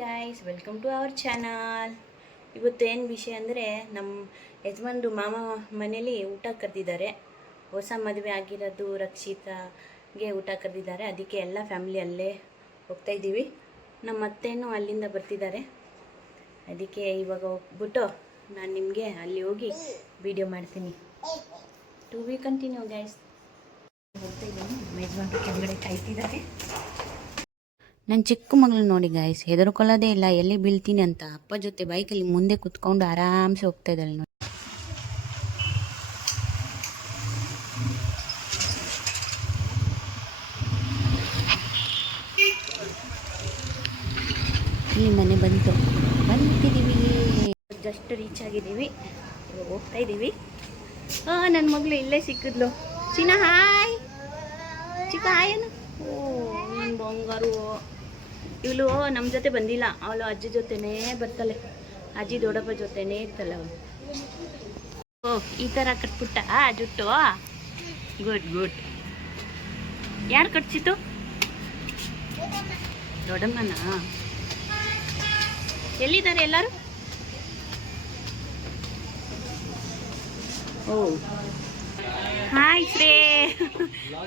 Guys, welcome to our channel. ಇವತ್ತು ಏನು ವಿಷಯ ಅಂದರೆ, ನಮ್ಮ ಯಜಮಾನ್ರು ಮಾಮ ಮನೇಲಿ ಊಟ ಕರೆದಿದ್ದಾರೆ. ಹೊಸ ಮದುವೆ ಆಗಿರೋದು ರಕ್ಷಿತಾಗೆ ಊಟ ಕರೆದಿದ್ದಾರೆ. ಅದಕ್ಕೆ ಎಲ್ಲ ಫ್ಯಾಮಿಲಿ ಅಲ್ಲೇ ಹೋಗ್ತಾಯಿದ್ದೀವಿ. ನಮ್ಮ ಅತ್ತೆನೂ ಅಲ್ಲಿಂದ ಬರ್ತಿದ್ದಾರೆ. ಅದಕ್ಕೆ ಇವಾಗ ಹೋಗ್ಬಿಟ್ಟು ನಾನು ನಿಮಗೆ ಅಲ್ಲಿ ಹೋಗಿ ವಿಡಿಯೋ ಮಾಡ್ತೀನಿ. To be continue guys. ಹೋಗ್ತಾಯಿದ್ದೀನಿ. ಯಜಮಾನ್ರು ಕೆಳಗಡೆ ಕಾಯ್ತಿದ್ದಾರೆ. ನನ್ನ ಚಿಕ್ಕ ಮಗಳು ನೋಡಿ ಗಾಯ್ಸ್, ಹೆದರ್ಕೊಳ್ಳೋದೇ ಇಲ್ಲ ಎಲ್ಲಿ ಬೀಳ್ತೀನಿ ಅಂತ. ಅಪ್ಪ ಜೊತೆ ಬೈಕಲ್ಲಿ ಮುಂದೆ ಕುತ್ಕೊಂಡು ಆರಾಮ್ಸೆ ಹೋಗ್ತಾ ಇದ್ದಾಳೆ ನೋಡಿ. ಈ ಮನೆ ಬಂದಿದ್ದೀವಿ. ಜಸ್ಟ್ ರೀಚ್ ಆಗಿದ್ದೀವಿ. ಹೋಗ್ತಾ ಇದ್ದೀವಿ. ನನ್ನ ಮಗಳು ಇಲ್ಲೇ ಸಿಕ್ಕಿದ್ಲು. ಚಿನ್ನ ಹಾಯ್. ಚಿಕ್ಕ ಹಾಯನು. ಓ ನನ್ನ ಬಂಗಾರು. ಇವಳು ನಮ್ಮ ಜೊತೆ ಬಂದಿಲ್ಲ, ಅವಳು ಅಜ್ಜಿ ಜೊತೆನೇ ಬರ್ತಾಳೆ. ಅಜ್ಜಿ ದೊಡ್ಡಪ್ಪ ಜೊತೆನೇ ಇರ್ತಾಳೆ ಅವಳು. ಓ ಈ ಥರ ಕಟ್ಬಿಟ್ಟ ಜುಟ್ಟು. Good good. ಯಾರು ಕಟ್ಸಿತು? ದೊಡ್ಡಮ್ಮನ. ಎಲ್ಲಿದ್ದಾರೆ ಎಲ್ಲರೂ? ಓ ಹಾಯ್ ಶ್ರೇ.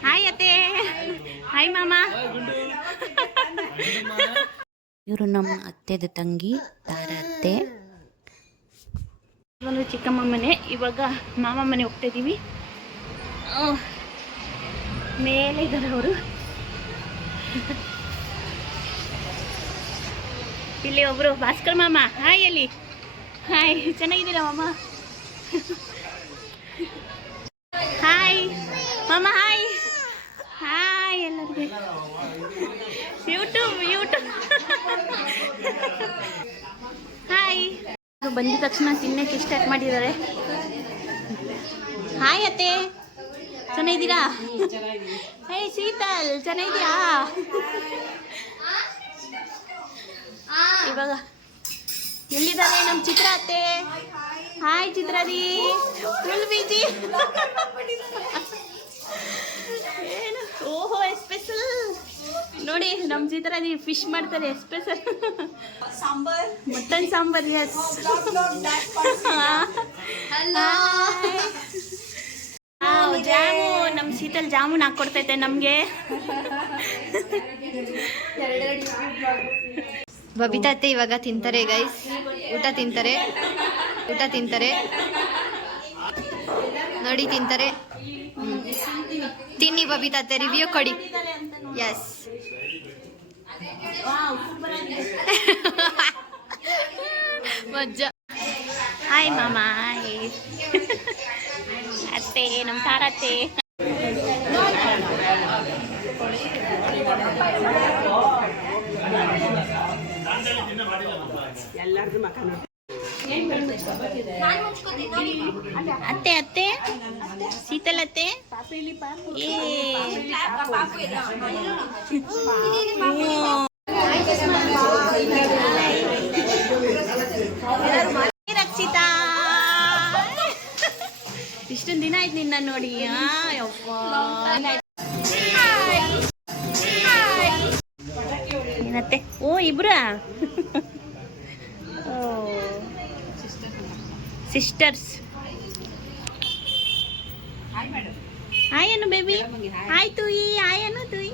ಹಾಯ್ ಅತ್ತೆ. ಹಾಯ್ ಮಾಮ. ಇವರು ನಮ್ಮ ಅತ್ತೆದ ತಂಗಿ ತಾರ ಅತ್ತೆ. ಒಂದು ಚಿಕ್ಕಮ್ಮ ಮನೆ. ಇವಾಗ ಮಾಮ ಮನೆ ಹೋಗ್ತಾ ಇದ್ದೀವಿ. ಮೇಲೆ ಇದ್ದಾರೆ ಅವರು. ಇಲ್ಲಿ ಒಬ್ರು ಭಾಸ್ಕರ್ ಮಾಮ. ಹಾಯ್ ಅಲ್ಲಿ. ಹಾಯ್, ಚೆನ್ನಾಗಿದ್ದೀರಾ ಮಾಮ? ಹಾಯ್ ಮಾಮ. ಹಾಯ್ ಹಾಯ್ ಎಲ್ಲರಿಗೆ. YouTube hi. ಬಂದ ತಕ್ಷಣ ತಿನ್ನಕ್ಕೆ ಸ್ಟಾರ್ಟ್ ಮಾಡಿದ್ದಾರೆ. ಹಾಯ್ ಅತ್ತೆ, ಚೆನ್ನಾಗಿದ್ದೀರಾ? ಹೇ ಶೀತಲ್, ಚೆನ್ನಾಗಿದ್ದೀಯಾ? ಇವಾಗ ಎಲ್ಲಿದ್ದಾರೆ ನಮ್ಮ ಚಿತ್ರ ಅತ್ತೆ? ಹಾಯ್ ಚಿತ್ರಾದಿ. Full busy. ಏನು? ಓಹೋ ಸ್ಪೆಷಲ್ ನೋಡಿ, ನಮ್ಮ ಚಿತ್ರಾದಿ ಫಿಶ್ ಮಾಡ್ತಾರೆ special. Sambar, mutton sambar. Yes. ಜಾಮು. ನಮ್ಮ ಶೀತಲ್ ಜಾಮೂನ್ ಹಾಕ್ಕೊಡ್ತೈತೆ ನಮಗೆ. ಬಬಿತಾ ಅತ್ತೆ ಇವಾಗ ತಿಂತಾರೆ ಗೈಸ್. ಊಟ ತಿಂತಾರೆ ನೋಡಿ, ತಿಂತಾರೆ. ತಿನ್ನಿ ಬಬಿತಾ ಅತ್ತೆ, ರಿವ್ಯೂ ಕೊಡಿ. ಎಸ್. ಮಜ್ಜಾ. ಹಾಯ್ ಮಾಮ. ಅತ್ತೆ, ನಮ್ಮ ತಾರತ್ತೆ. ಅತ್ತೆ ಅತ್ತೆ ಶೀತಲ್ ಅತ್ತೆ. ರಕ್ಷಿತಾ, ಇಷ್ಟೊಂದು ದಿನ ಆಯ್ತು ನಿನ್ನ ನೋಡಿ. ಏನತ್ತೆ? ಓ ಇಬ್ರಾ? ಓ ಸಿಸ್ಟರ್ಸ್. ಹಾಯ್ ಅನ್ನು ಬೇಬಿ. ಹಾಯ್ ತುಯಿ. ಹಾಯ್ ಅನ್ನು ತುಯಿ.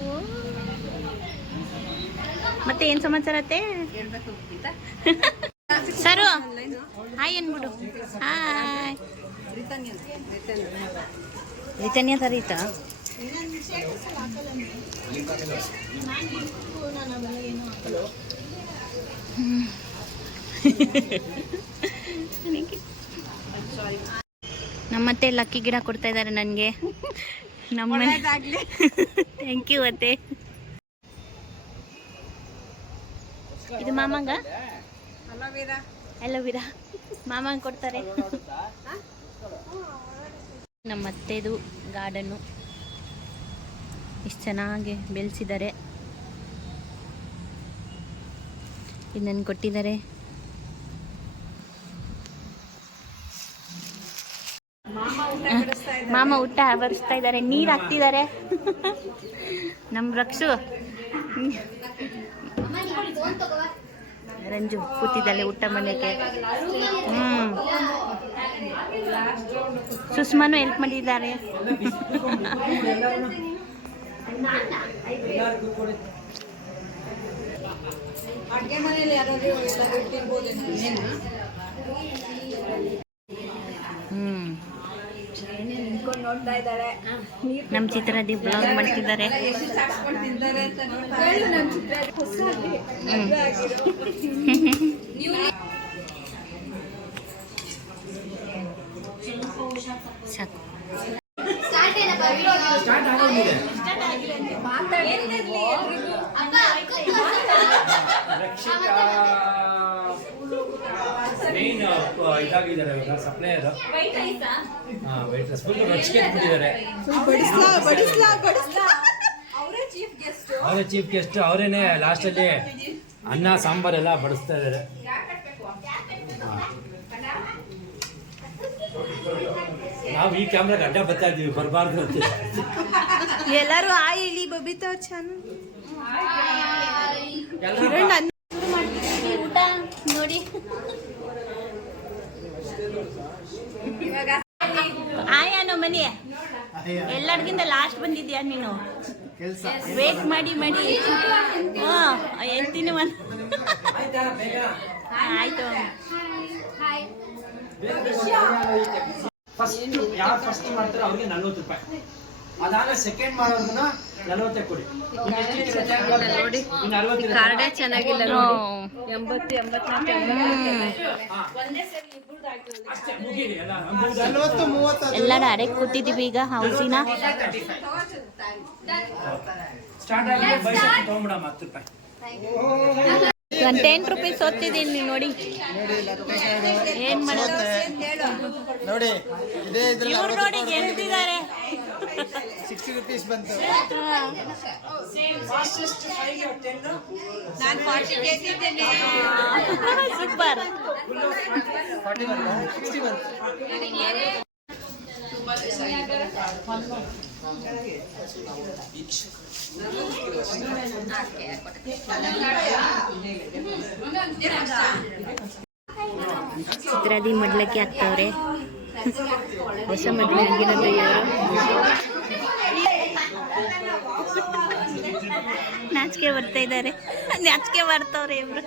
ಓ ಮತ್ತೆ ಏನು ಸಮಾಚಾರ ಅತ್ತೆ? ಸರು ಹಾಯ್ ಅನ್ಬಿಡು. ಹಾಯ್. ರಿತನ್ಯ ತರೀತಾ? ನಮ್ಮತ್ತೆ ಲಕ್ಕಿ ಗಿಡ ಕೊಡ್ತಾ ಇದ್ದಾರೆ ನನಗೆ. ನಮ್ಮ ಥ್ಯಾಂಕ್ ಯು ಅತ್ತೆ. ಇದು ಮಾಮಂಗ ಅಲೋವಿರಾ ಮಾಮಂಗ ಕೊಡ್ತಾರೆ. ನಮ್ಮ ಅತ್ತೆದು ಗಾರ್ಡನ್ನು ಇಷ್ಟು ಚೆನ್ನಾಗಿ ಬೆಳೆಸಿದ್ದಾರೆ. ಇದನ್ನು ಕೊಟ್ಟಿದ್ದಾರೆ. ಮಾಮ ಊಟ ಬರೆಸ್ತಾ ಇದ್ದಾರೆ, ನೀರು ಹಾಕ್ತಿದ್ದಾರೆ. ನಮ್ಮ ರಕ್ಷು ರಂಜು ಕೂತಿದ್ದಾಳೆ ಊಟ ಮಾಡಲಿಕ್ಕೆ. ಸುಷ್ಮಾನು ಹೆಲ್ಪ್ ಮಾಡಿದ್ದಾರೆ. ಅಡುಗೆ ಮನೆಯಲ್ಲಿ ಯಾರಾದ್ರೂ ನಿಂತ್ಕೊಂಡು ನೋಡ್ತಾ ಇದ್ದಾರೆ. ನಮ್ಮ ಚಿತ್ರದಿ ಬ್ಲಾಗ್ ಮಾಡ್ತಿದ್ದಾರೆ. ಎಷ್ಟು ಚಾಕ್ಸ್ಕೊಂಡು ತಿಂತಾರೆ ಅಂತ ನೋಡ್ತಾ ನಮ್ಮ ಚಿತ್ರ ಸಾಕು. ಮೇನ್ ಇದಾಗಿದ್ದಾರೆ ಇವಾಗ ಸಪ್ಲೈಯರ್. ವೈಟ್ ರೈಸ್ ಫುಲ್ ರೊಚ್ಚಿಗೆ ಬಿಟ್ಟಿದ್ದಾರೆ. ಅವರೇ ಚೀಫ್ ಗೆಸ್ಟ್, ಅವರೇನೆ ಲಾಸ್ಟಲ್ಲಿ ಅನ್ನ ಸಾಂಬಾರೆಲ್ಲ ಬಡಿಸ್ತಾ ಇದ್ದಾರೆ. ನಾವು ಈ ಕ್ಯಾಮ್ರಾಗೆ ಅಡ್ಡ ಬರ್ತಾ ಇದ್ದೀವಿ, ಬರಬಾರ್ದು ಅಂತ. ಎಲ್ಲರೂ ಆಯ್ ಇಲ್ಲಿ ಬಬಿತಾ ಚಾನಲ್ ಊಟ ನೋಡಿ. ಆಯಾನೋ ಮನೆ ಎಲ್ಲರಿಗಿಂತ ಲಾಸ್ಟ್ ಬಂದಿದ್ಯಾ ನೀನು? ವೇಟ್ ಮಾಡಿ ಮಾಡಿ ಎತ್ತೀನಿ ಆಯ್ತು. ಫಸ್ಟ್ ಯಾರು ಫಸ್ಟ್ ಮಾಡ್ತಾರೆ ಅವ್ರಿಗೆ 40 ರೂಪಾಯಿ. ಅದಾದ್ರೆ ಸೆಕೆಂಡ್ ಮಾಡೋದನ್ನ 40 ಕೊಡಿ. ನೋಡಿ ಕಾರ್ಡೇ ಚೆನ್ನಾಗಿಲ್ಲ ನೋಡಿ. 80 ಅಷ್ಟೇ ಮುಗೀರಿ ಎಲ್ಲ. ಎಲ್ಲರೂ ಅರೆಗೆ ಕೂತಿದ್ದೀವಿ ಈಗ ಹೌಸಿನ. ಸ್ಟಾರ್ಟ್ ಆಗಿದೆ. ಬೈಸಕ್ಕೆ ತಗೊಂಡ್ಬಿಡಮ್ಮ 10 ರೂಪಾಯಿ. 10 ರೂಪೀಸ್ ಓದ್ತಿದ್ದೀನಿ ನೋಡಿ. ಏನ್ ಮಾಡೋದು ನೋಡಿ, ಇದೇ ಇವ್ರು ನೋಡಿ ಗೆಲ್ತಿದ್ದಾರೆ. 60 ರೂಪೀಸ್ ಬಂತು. ಸೂಪರ್. 60 ಬಂತು. ಚಿತ್ರದಿ ಮಡ್ಲಕ್ಕೆ ಹಾಕ್ತವ್ರೆ. ಹೊಸ ಮದುವೆ ಆಗಿರೋದು ಇವರು. ನಾಚಿಕೆ ಬರ್ತಾ ಇದ್ದಾರೆ, ನಾಚಿಕೆ ಬರ್ತವ್ರೆ ಇವರು.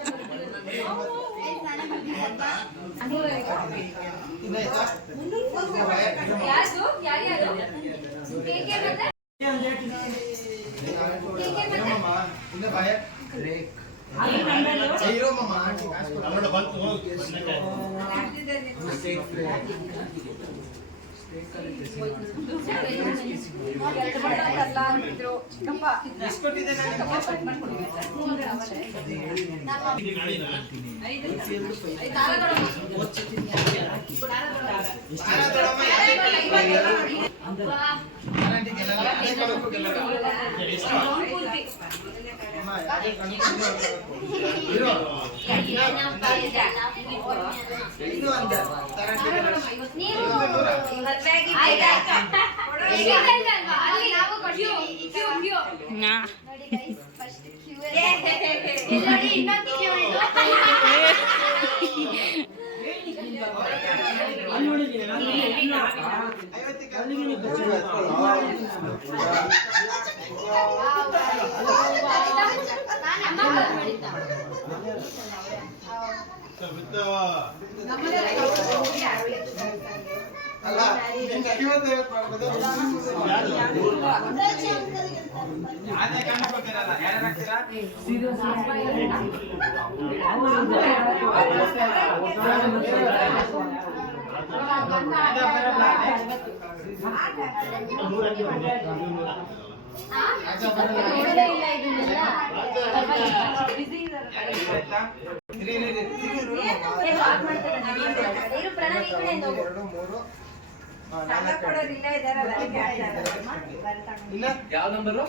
ಯಾವ ನಂಬರು?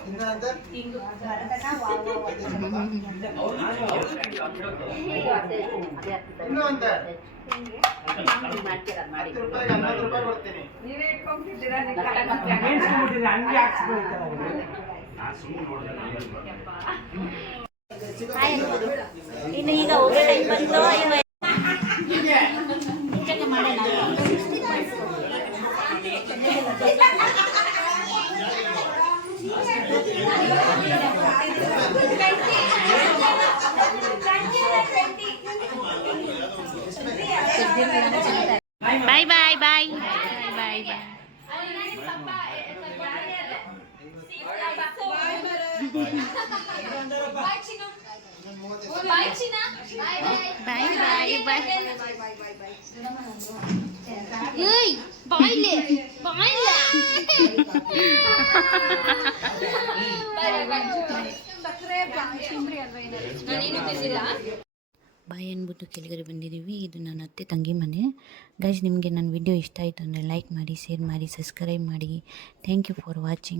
ಹಾಯ್ ಅನ್ಬೋದು. ಇನ್ನು ಈಗ ಹೋಗೋ ಟೈಮ್ ಬಂತು. ಮುಂಚೆಗೆ ಮಾಡೋಣ. ಬಾಯ್ ಬಾಯ್ ಬಾಯ್ ಬಾಯ್ ಬಾಯ್. ಬಾಯ್ ಬಾಯ್ ಬಾಯ್. ಏಯ್ ಬಾಯ್ಲೆ ಬಾಯ್ಲೆ ಬಾಯ್ ಅಂದ್ಬಿಟ್ಟು ಕೆಳಗಡೆ ಬಂದಿದ್ದೀವಿ. ಇದು ನನ್ನ ಅತ್ತೆ ತಂಗಿ ಮನೆ. ಗೈಸ್, ನಿಮಗೆ ನನ್ನ ವಿಡಿಯೋ ಇಷ್ಟ ಆಯಿತು ಅಂದರೆ ಲೈಕ್ ಮಾಡಿ, ಶೇರ್ ಮಾಡಿ, ಸಬ್ಸ್ಕ್ರೈಬ್ ಮಾಡಿ. Thank you for watching.